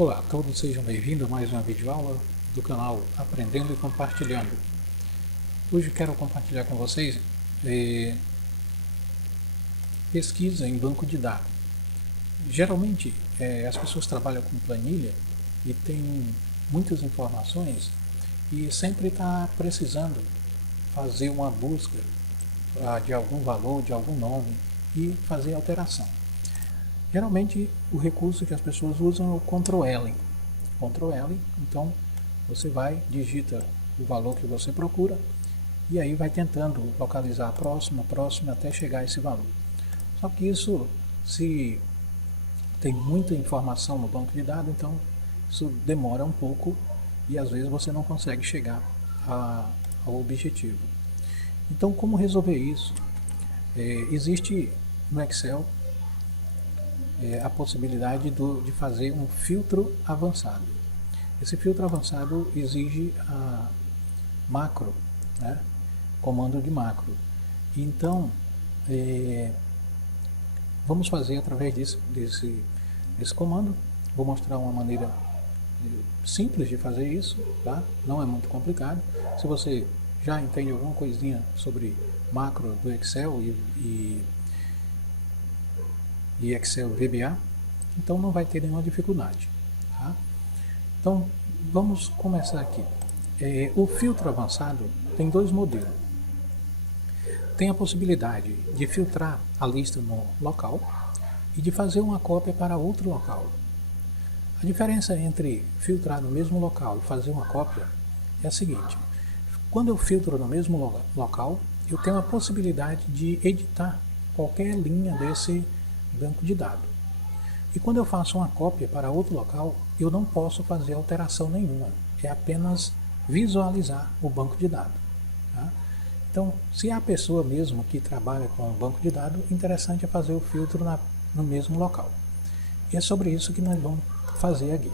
Olá a todos, sejam bem-vindos a mais uma videoaula do canal Aprendendo e Compartilhando. Hoje quero compartilhar com vocês pesquisa em banco de dados. Geralmente as pessoas trabalham com planilha e tem muitas informações e sempre está precisando fazer uma busca de algum valor, de algum nome e fazer alteração. Geralmente o recurso que as pessoas usam é o Ctrl L. Ctrl L, então você vai, digita o valor que você procura e aí vai tentando localizar a próxima, até chegar a esse valor. Só que isso, se tem muita informação no banco de dados, então isso demora um pouco e às vezes você não consegue chegar ao objetivo. Então, como resolver isso? Existe no Excel a possibilidade de fazer um filtro avançado. Esse filtro avançado exige a macro, né? Comando de macro. Então, vamos fazer através desse comando. Vou mostrar uma maneira simples de fazer isso, tá? Não é muito complicado. Se você já entende alguma coisinha sobre macro do Excel e Excel VBA, então não vai ter nenhuma dificuldade, tá? Então vamos começar aqui. O filtro avançado tem dois modelos. Tem a possibilidade de filtrar a lista no local e de fazer uma cópia para outro local. A diferença entre filtrar no mesmo local e fazer uma cópia é a seguinte: quando eu filtro no mesmo local, eu tenho a possibilidade de editar qualquer linha desse banco de dados. E quando eu faço uma cópia para outro local, eu não posso fazer alteração nenhuma, é apenas visualizar o banco de dados, tá? Então, se a pessoa mesmo que trabalha com o banco de dados, interessante é fazer o filtro no mesmo local. E é sobre isso que nós vamos fazer aqui.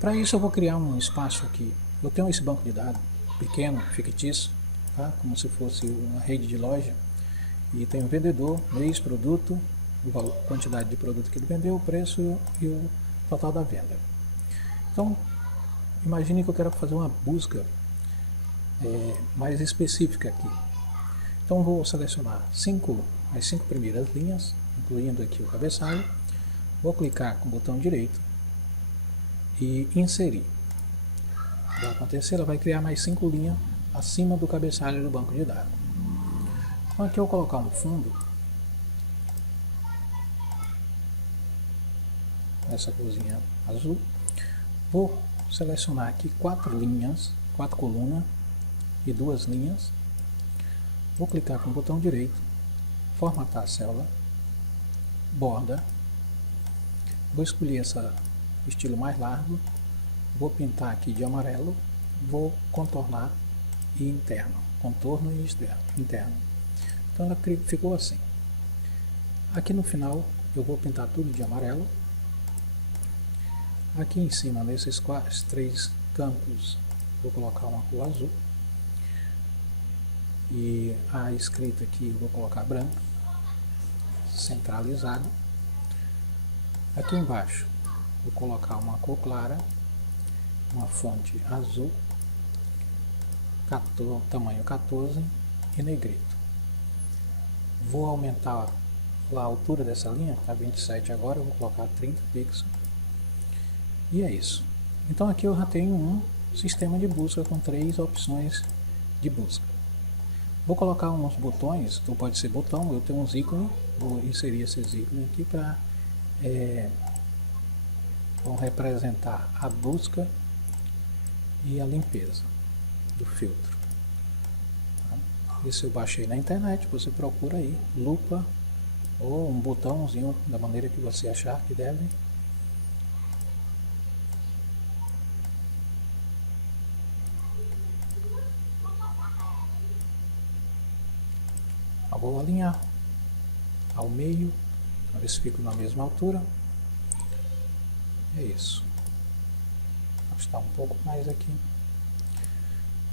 Para isso eu vou criar um espaço aqui. Eu tenho esse banco de dados pequeno, fictício, tá? Como se fosse uma rede de loja. E tem o vendedor, mês, produto, a quantidade de produto que ele vendeu, o preço e o total da venda. Então, imagine que eu quero fazer uma busca mais específica aqui. Então, vou selecionar as 5 primeiras linhas, incluindo aqui o cabeçalho. Vou clicar com o botão direito e inserir. Vai acontecer, ela vai criar mais 5 linhas acima do cabeçalho do banco de dados. Então aqui eu vou colocar um fundo, essa corzinha azul. Vou selecionar aqui 4 linhas, 4 colunas e 2 linhas. Vou clicar com o botão direito, formatar a célula, borda. Vou escolher esse estilo mais largo, vou pintar aqui de amarelo, vou contornar e interno, contorno e interno. Então ela ficou assim. Aqui no final eu vou pintar tudo de amarelo. Aqui em cima, nesses 3 campos, vou colocar uma cor azul. E a escrita aqui eu vou colocar branco, centralizado. Aqui embaixo vou colocar uma cor clara, uma fonte azul, tamanho 14 e negrito. Vou aumentar a altura dessa linha, está 27 agora, eu vou colocar 30 pixels. E é isso. Então aqui eu já tenho um sistema de busca com 3 opções de busca. Vou colocar uns botões, então pode ser botão, eu tenho uns ícones, vou inserir esses ícones aqui para vão representar a busca e a limpeza do filtro. Isso eu baixei na internet, você procura aí, lupa ou um botãozinho da maneira que você achar que deve. Eu vou alinhar ao meio, para ver se fica na mesma altura. É isso. Vou ajustar um pouco mais aqui.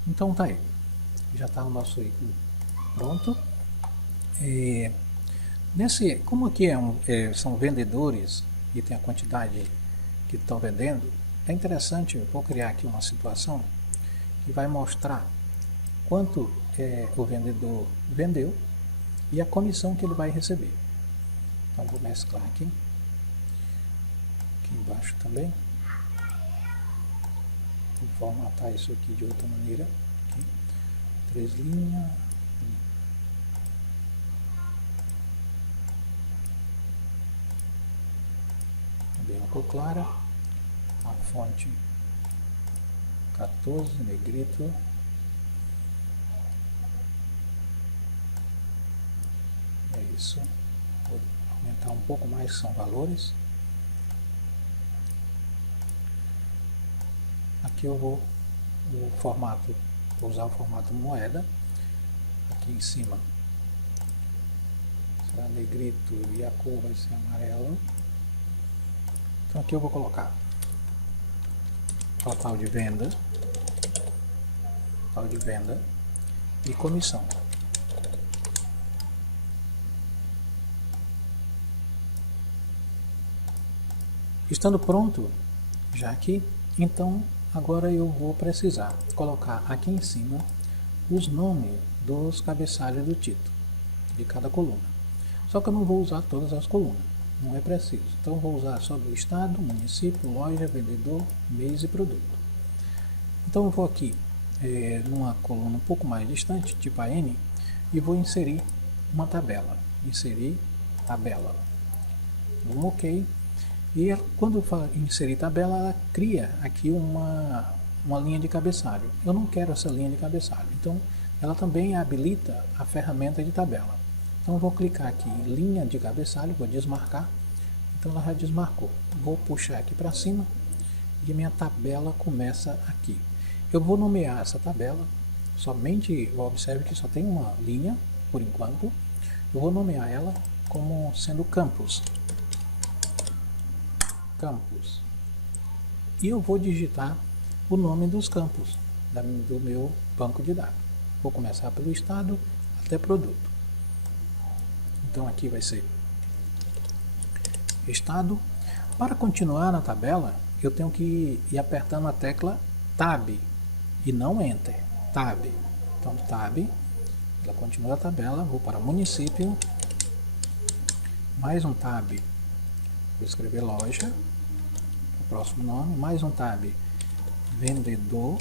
Então tá aí. Já está o nosso ícone pronto. Como aqui são vendedores e tem a quantidade que estão vendendo, é interessante, eu vou criar aqui uma situação que vai mostrar quanto o vendedor vendeu e a comissão que ele vai receber. Então vou mesclar aqui embaixo também. Vou formatar isso aqui de outra maneira. Aqui. 3 linhas. Bem uma cor clara. A fonte 14, negrito. É isso. Vou aumentar um pouco mais, são valores. Aqui eu vou usar o formato moeda. Aqui em cima será negrito e a cor vai ser amarelo. Então aqui eu vou colocar total de venda e comissão. Estando pronto já aqui, então agora eu vou precisar colocar aqui em cima os nomes dos cabeçalhos do título de cada coluna. Só que eu não vou usar todas as colunas, não é preciso. Então eu vou usar só do estado, município, loja, vendedor, mês e produto. Então eu vou aqui numa coluna um pouco mais distante, tipo a N, e vou inserir uma tabela. Inserir tabela. Dou um OK. E quando eu falo inserir tabela, ela cria aqui uma linha de cabeçalho. Eu não quero essa linha de cabeçalho. Então, ela também habilita a ferramenta de tabela. Então, eu vou clicar aqui em linha de cabeçalho, vou desmarcar. Então, ela já desmarcou. Vou puxar aqui para cima e minha tabela começa aqui. Eu vou nomear essa tabela, somente, observe que só tem uma linha, por enquanto. Eu vou nomear ela como sendo campus. Campos. E eu vou digitar o nome dos campos do meu banco de dados. Vou começar pelo estado até produto. Então aqui vai ser estado. Para continuar na tabela, eu tenho que ir apertando a tecla Tab e não Enter. Tab. Então Tab, ela continua a tabela. Vou para município, mais um Tab. Vou escrever loja, o próximo nome, mais um tab vendedor,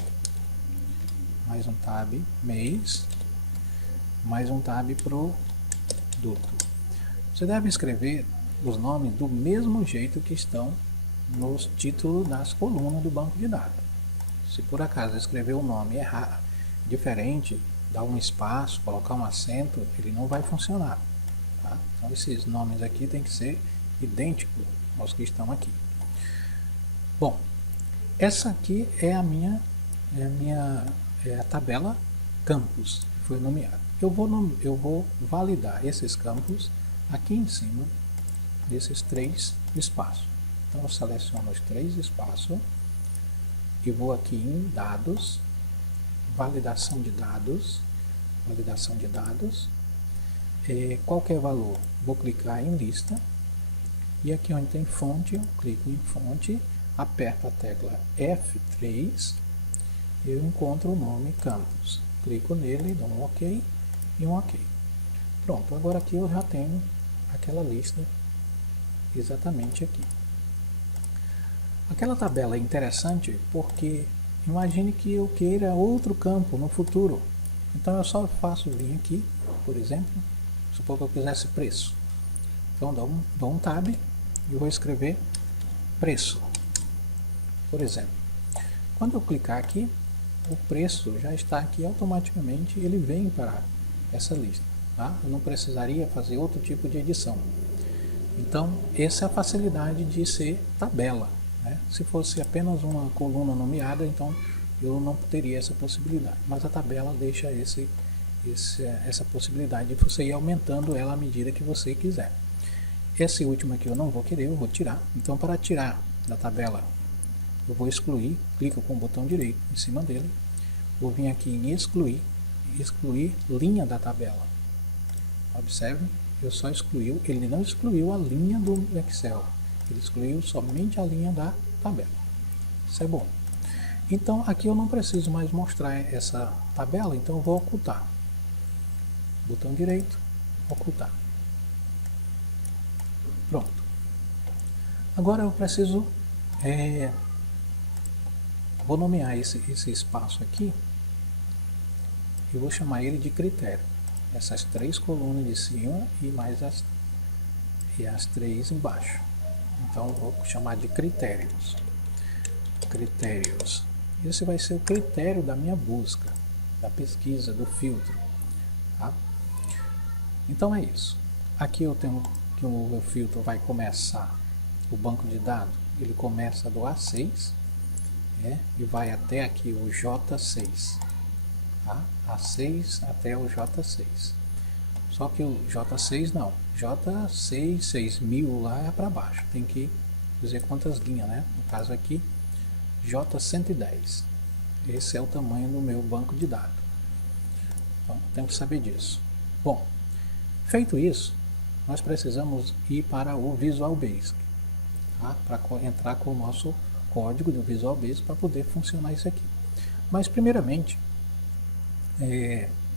mais um tab mês, mais um tab produto. Você deve escrever os nomes do mesmo jeito que estão nos títulos das colunas do banco de dados. Se por acaso escrever o nome errar, diferente, dar um espaço, colocar um acento, ele não vai funcionar. Tá? Então esses nomes aqui tem que ser idêntico aos que estão aqui. Bom, essa aqui é a minha tabela campos que foi nomeada. Eu vou validar esses campos aqui em cima desses 3 espaços. Então eu seleciono os 3 espaços e vou aqui em dados, validação de dados, qualquer valor, vou clicar em lista. E aqui onde tem fonte, eu clico em fonte, aperto a tecla F3 e eu encontro o nome campus. Clico nele, dou um OK e um OK. Pronto, agora aqui eu já tenho aquela lista exatamente aqui. Aquela tabela é interessante porque imagine que eu queira outro campo no futuro. Então eu só faço vir aqui, por exemplo, supor que eu quisesse preço. Então dou um tab e vou escrever preço, por exemplo. Quando eu clicar aqui, o preço já está aqui automaticamente, ele vem para essa lista. Tá? Eu não precisaria fazer outro tipo de edição. Então, essa é a facilidade de ser tabela. Né? Se fosse apenas uma coluna nomeada, então eu não teria essa possibilidade. Mas a tabela deixa essa possibilidade de você ir aumentando ela à medida que você quiser. Esse último aqui eu não vou querer, eu vou tirar. Então, para tirar da tabela, eu vou excluir, clico com o botão direito em cima dele, vou vir aqui em excluir linha da tabela. Observe, eu só ele não excluiu a linha do Excel, ele excluiu somente a linha da tabela. Isso é bom. Então aqui eu não preciso mais mostrar essa tabela, então eu vou ocultar. Botão direito, ocultar. Pronto. Agora eu preciso, vou nomear esse espaço aqui e vou chamar ele de critério. Essas 3 colunas de cima e mais as 3 embaixo. Então vou chamar de critérios. Critérios. Esse vai ser o critério da minha busca, da pesquisa, do filtro. Tá? Então é isso. Aqui eu tenho que o meu filtro vai começar, o banco de dados, ele começa do A6 e vai até aqui o J6. Tá? A6 até o J6. Só que o J6 não. J6, 6000 lá é para baixo. Tem que dizer quantas linhas, né? No caso aqui, J110. Esse é o tamanho do meu banco de dados. Então, tem que saber disso. Bom, feito isso, nós precisamos ir para o Visual Basic. Tá? Para entrar com o nosso código do Visual Basic para poder funcionar isso aqui. Mas, primeiramente,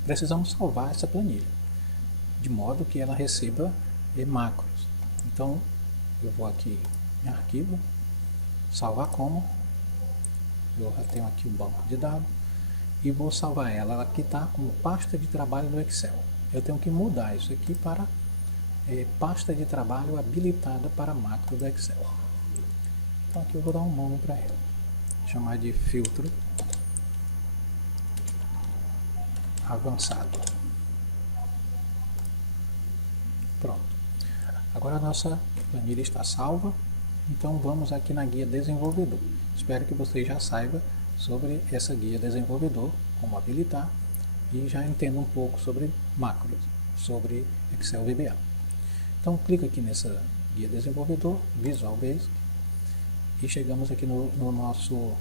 precisamos salvar essa planilha, de modo que ela receba macros. Então, eu vou aqui em arquivo, salvar como, eu já tenho aqui o banco de dados, e vou salvar ela aqui está como pasta de trabalho do Excel. Eu tenho que mudar isso aqui para pasta de trabalho habilitada para macro do Excel. Então aqui eu vou dar um nome para ela, chamar de filtro avançado. Pronto. Agora a nossa planilha está salva. Então vamos aqui na guia desenvolvedor. Espero que você já saiba sobre essa guia desenvolvedor, como habilitar, e já entenda um pouco sobre macros, sobre Excel VBA. Então clica aqui nessa guia desenvolvedor, Visual Basic, e chegamos aqui no nosso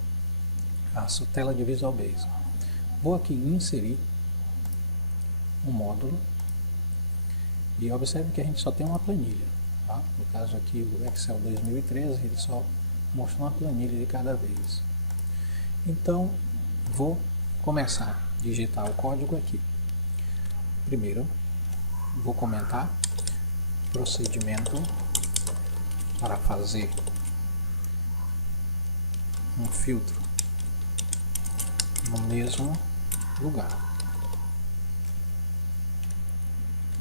tela de Visual Basic. Vou aqui inserir um módulo e observe que a gente só tem uma planilha. Tá? No caso aqui o Excel 2013, ele só mostra uma planilha de cada vez. Então vou começar a digitar o código aqui. Primeiro vou comentar procedimento para fazer um filtro no mesmo lugar.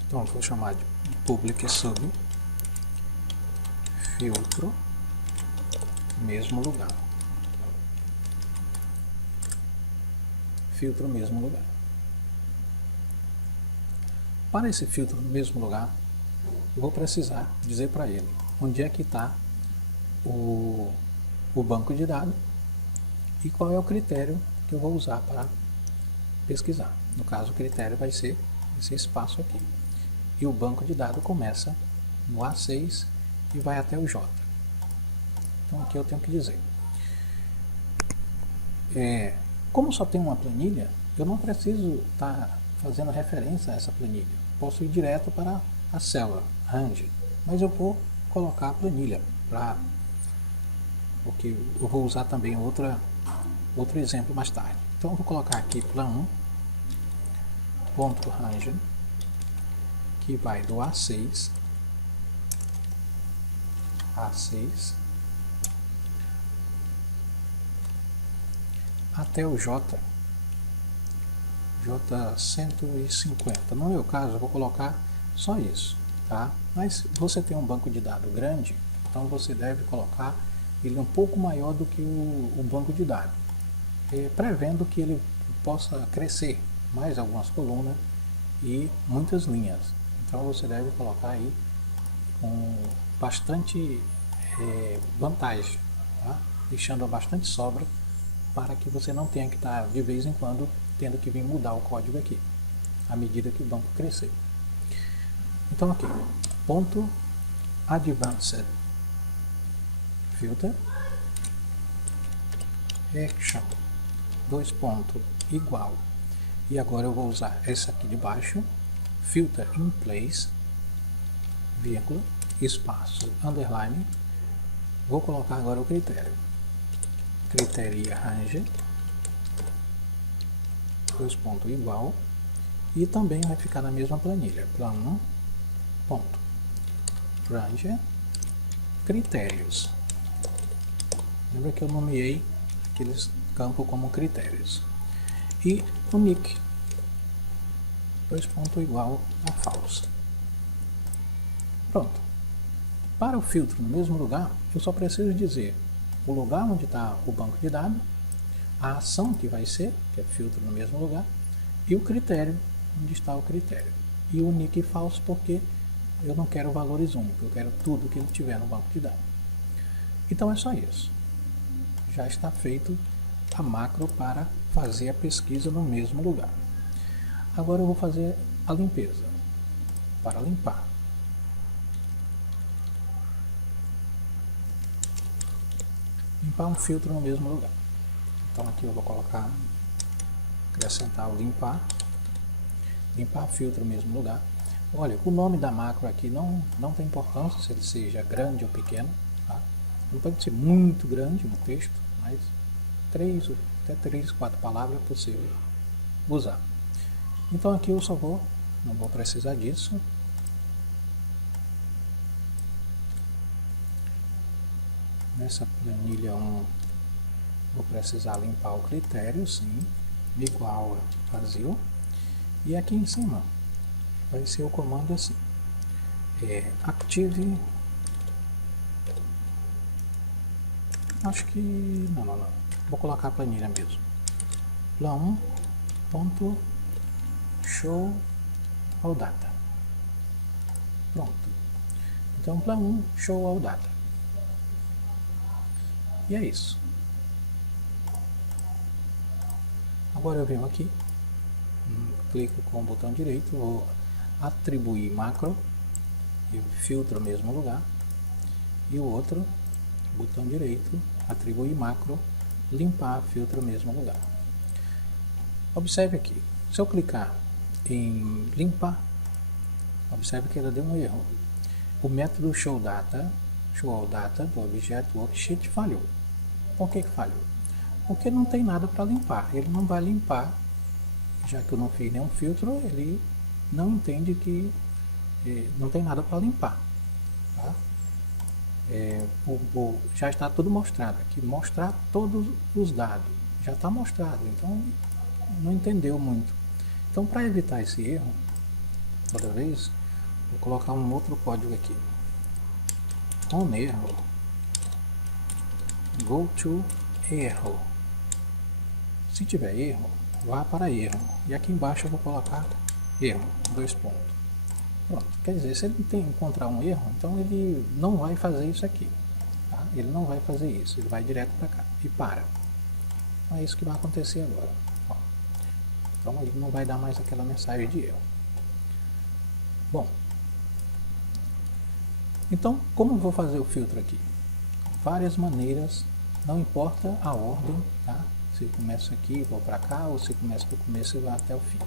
Então vou chamar de public sub filtro mesmo lugar. Filtro mesmo lugar. Para esse filtro no mesmo lugar, eu vou precisar dizer para ele onde é que está o banco de dados e qual é o critério que eu vou usar para pesquisar. No caso, o critério vai ser esse espaço aqui. E o banco de dados começa no A6 e vai até o J. Então aqui eu tenho que dizer. Como só tem uma planilha, eu não preciso estar fazendo referência a essa planilha. Posso ir direto para a célula, range, mas eu vou colocar a planilha, porque eu vou usar também outro exemplo mais tarde. Então eu vou colocar aqui plan1, ponto range, que vai do A6 até o J150. No meu caso, eu vou colocar só isso, tá? Mas você tem um banco de dados grande, então você deve colocar ele um pouco maior do que o banco de dados, prevendo que ele possa crescer mais algumas colunas e muitas linhas. Então você deve colocar aí com bastante vantagem, tá? Deixando bastante sobra para que você não tenha que estar de vez em quando tendo que vir mudar o código aqui à medida que o banco crescer. Então aqui, ponto advanced filter action 2 ponto igual, e agora eu vou usar essa aqui de baixo, filter in place, vírgula, espaço, underline. Vou colocar agora o critério. critério range, dois pontos igual, e também vai ficar na mesma planilha, plan1 ponto range critérios. Lembra que eu nomeei aqueles campos como critérios. E unique, dois pontos igual a false. Pronto. Para o filtro no mesmo lugar, eu só preciso dizer o lugar onde está o banco de dados, a ação que vai ser, que é filtro no mesmo lugar, e o critério, onde está o critério. E o unique e false porque eu não quero valores únicos, eu quero tudo que ele tiver no banco de dados. Então é só isso. Já está feito a macro para fazer a pesquisa no mesmo lugar. Agora eu vou fazer a limpeza. Para limpar, um filtro no mesmo lugar. Então aqui eu vou colocar, acrescentar o limpar filtro no mesmo lugar. Olha, o nome da macro aqui não tem importância se ele seja grande ou pequeno, tá? Não pode ser muito grande no texto, mas até 3, 4 palavras é possível usar. Então aqui eu não vou precisar disso. Nessa planilha 1, vou precisar limpar o critério, sim, igual a vazio. E aqui em cima vai ser o comando assim, active, acho que, não, vou colocar a planilha mesmo, plan1 ponto show all data. Pronto. Então plan1 show all data. E é isso. Agora eu venho aqui, clico com o botão direito, vou atribuir macro, e filtro no mesmo lugar, e o outro, botão direito, atribuir macro, limpar, filtro no mesmo lugar. Observe aqui, se eu clicar em limpar, observe que ela deu um erro. O método show all data do objeto worksheet falhou. Por que falhou? Porque não tem nada para limpar. Ele não vai limpar, já que eu não fiz nenhum filtro, ele não entende que não tem nada para limpar. Tá? Já está tudo mostrado aqui, mostrar todos os dados. Já está mostrado, então não entendeu muito. Então, para evitar esse erro, toda vez, vou colocar um outro código aqui. On erro, go to erro. Se tiver erro, vá para erro. E aqui embaixo eu vou colocar erro, 2 pontos. Pronto, quer dizer, se ele encontrar um erro, então ele não vai fazer isso aqui. Tá? Ele não vai fazer isso, ele vai direto para cá e para. Então é isso que vai acontecer agora. Ó. Então ele não vai dar mais aquela mensagem de erro. Bom, então como eu vou fazer o filtro aqui? Várias maneiras, não importa a ordem, tá? Se começa aqui, vou para cá, ou se começa do começo e vai até o fim.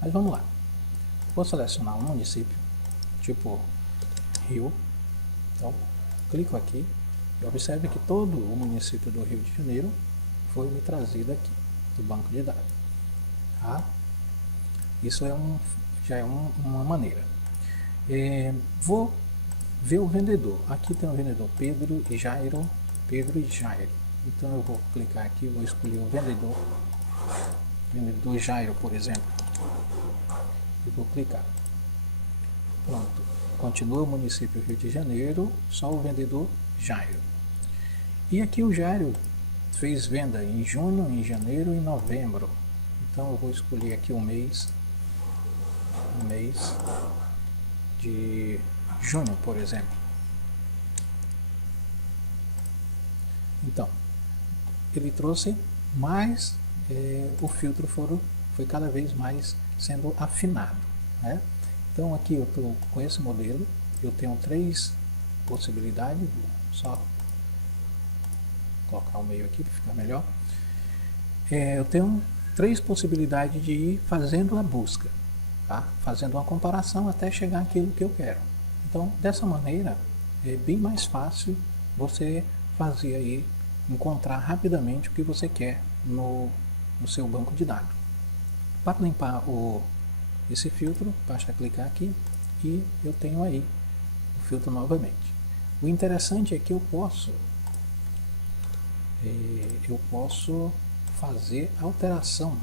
Mas vamos lá. Vou selecionar um município, tipo Rio. Então, clico aqui e observe que todo o município do Rio de Janeiro foi me trazido aqui, do banco de dados. Tá? Isso já é uma maneira. Vou ver o vendedor. Aqui tem o vendedor Pedro e Jairo. Então eu vou clicar aqui, vou escolher o vendedor Jairo, por exemplo. E vou clicar. Pronto. Continua o município Rio de Janeiro, só o vendedor Jairo. E aqui o Jairo fez venda em junho, em janeiro e novembro. Então eu vou escolher aqui o mês de junho, por exemplo. Então, ele trouxe mais, o filtro foi cada vez mais sendo afinado. Né? Então aqui eu estou com esse modelo, eu tenho 3 possibilidades, vou só colocar o meio aqui para ficar melhor. Eu tenho 3 possibilidades de ir fazendo a busca, tá? Fazendo uma comparação até chegar àquilo que eu quero. Então, dessa maneira, é bem mais fácil você fazer aí encontrar rapidamente o que você quer no seu banco de dados. Para limpar esse filtro, basta clicar aqui e eu tenho aí o filtro novamente. O interessante é que eu posso fazer alteração.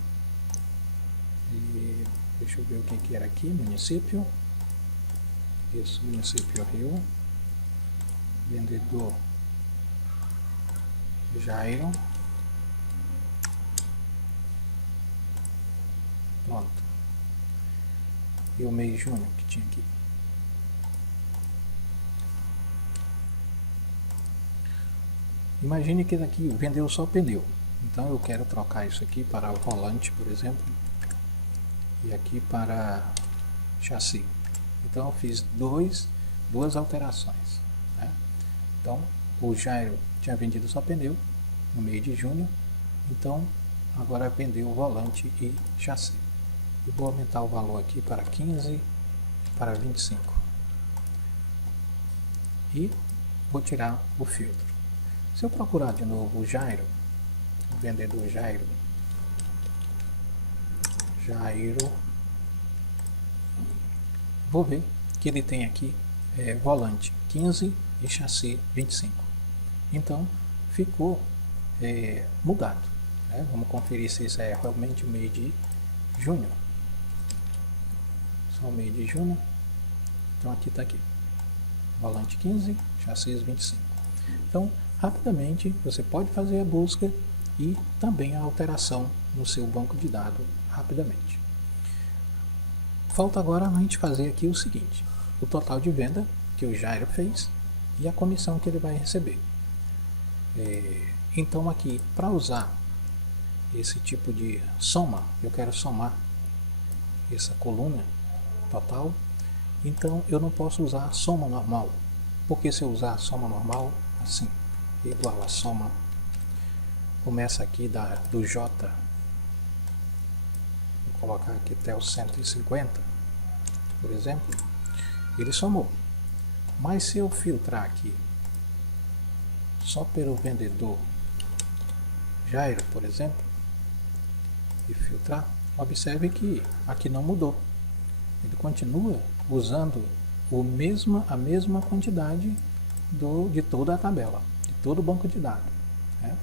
Deixa eu ver o que era aqui, município. Isso, município Rio. Vendedor Jairo. Pronto. E o mês junho que tinha aqui. Imagine que daqui vendeu só pneu. Então eu quero trocar isso aqui para volante, por exemplo. E aqui para chassi. Então eu fiz duas alterações. Né? Então o Jairo tinha vendido só pneu no mês de junho. Então agora vendeu volante e chassi. Eu vou aumentar o valor aqui para 15, para 25. E vou tirar o filtro. Se eu procurar de novo o Jairo, o vendedor Jairo, vou ver que ele tem aqui volante 15 e chassi 25. Então ficou mudado. Né? Vamos conferir se isso é realmente o mês de junho. Só o mês de junho. Então aqui está aqui. Volante 15, chassi 25. Então, rapidamente você pode fazer a busca e também a alteração no seu banco de dados rapidamente. Falta agora a gente fazer aqui o seguinte: o total de venda que o Jairo fez e a comissão que ele vai receber. Então aqui, para usar esse tipo de soma, eu quero somar essa coluna total, então eu não posso usar a soma normal, porque se eu usar a soma normal, assim, igual a soma, começa aqui do J, vou colocar aqui até o 150, por exemplo, ele somou. Mas se eu filtrar aqui só pelo vendedor Jairo, por exemplo, e filtrar, observe que aqui não mudou. Ele continua usando a mesma quantidade de toda a tabela, de todo o banco de dados. Né?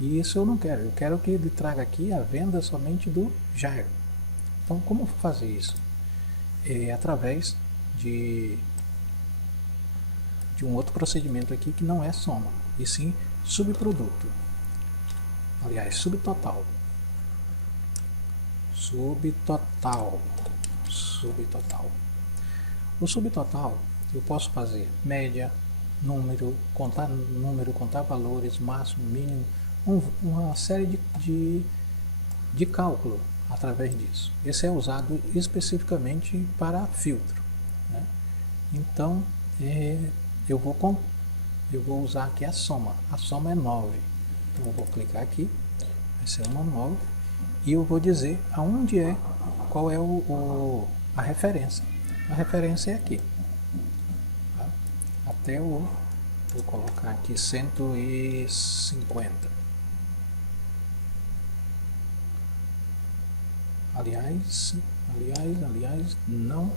E isso eu não quero. Eu quero que ele traga aqui a venda somente do Jairo. Então, como fazer isso? Através de um outro procedimento aqui que não é soma, e sim subproduto. Aliás, subtotal. Subtotal. O subtotal eu posso fazer média, número, contar valores, máximo, mínimo, uma série de cálculo através disso. Esse é usado especificamente para filtro. Né? Então, eu vou usar aqui a soma. A soma é 9. Então, eu vou clicar aqui, vai ser uma 9, e eu vou dizer qual é a referência. A referência é aqui. Tá? Vou colocar aqui 150. Aliás, não,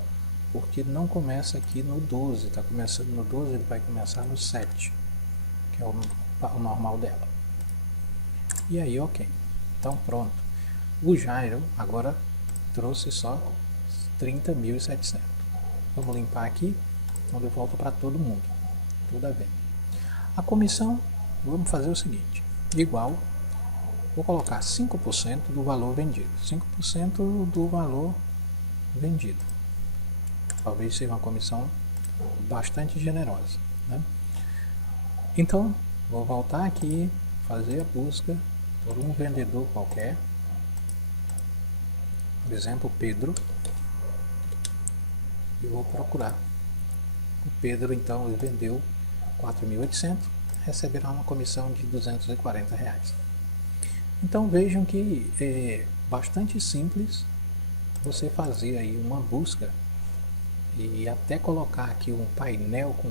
porque não começa aqui no 12, está começando no 12, ele vai começar no 7, que é o normal dela. E aí, ok. Então, pronto. O Jairo agora trouxe só 30.700. Vamos limpar aqui, então eu volto para todo mundo, toda venda. A comissão, vamos fazer o seguinte, igual, vou colocar 5% do valor vendido, 5% do valor vendido. Talvez seja uma comissão bastante generosa. Né? Então, vou voltar aqui, fazer a busca por um vendedor qualquer, por exemplo, Pedro, e vou procurar. O Pedro, então, ele vendeu 4.800, receberá uma comissão de R$240. Então vejam que é bastante simples você fazer aí uma busca e até colocar aqui um painel com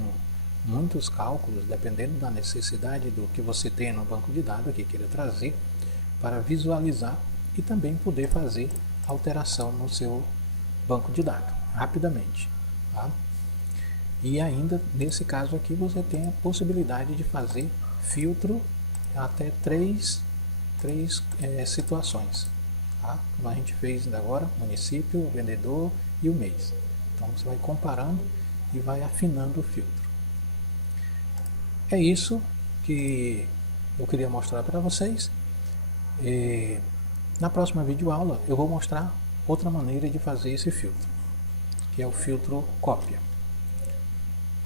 muitos cálculos, dependendo da necessidade do que você tenha no banco de dados que queira trazer, para visualizar e também poder fazer alteração no seu banco de dados rapidamente. Tá? E ainda, nesse caso aqui, você tem a possibilidade de fazer filtro até três situações. Tá? Como a gente fez agora, município, vendedor e o mês. Então você vai comparando e vai afinando o filtro. É isso que eu queria mostrar para vocês. Na próxima videoaula eu vou mostrar outra maneira de fazer esse filtro, que é o filtro cópia.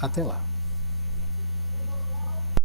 Até lá!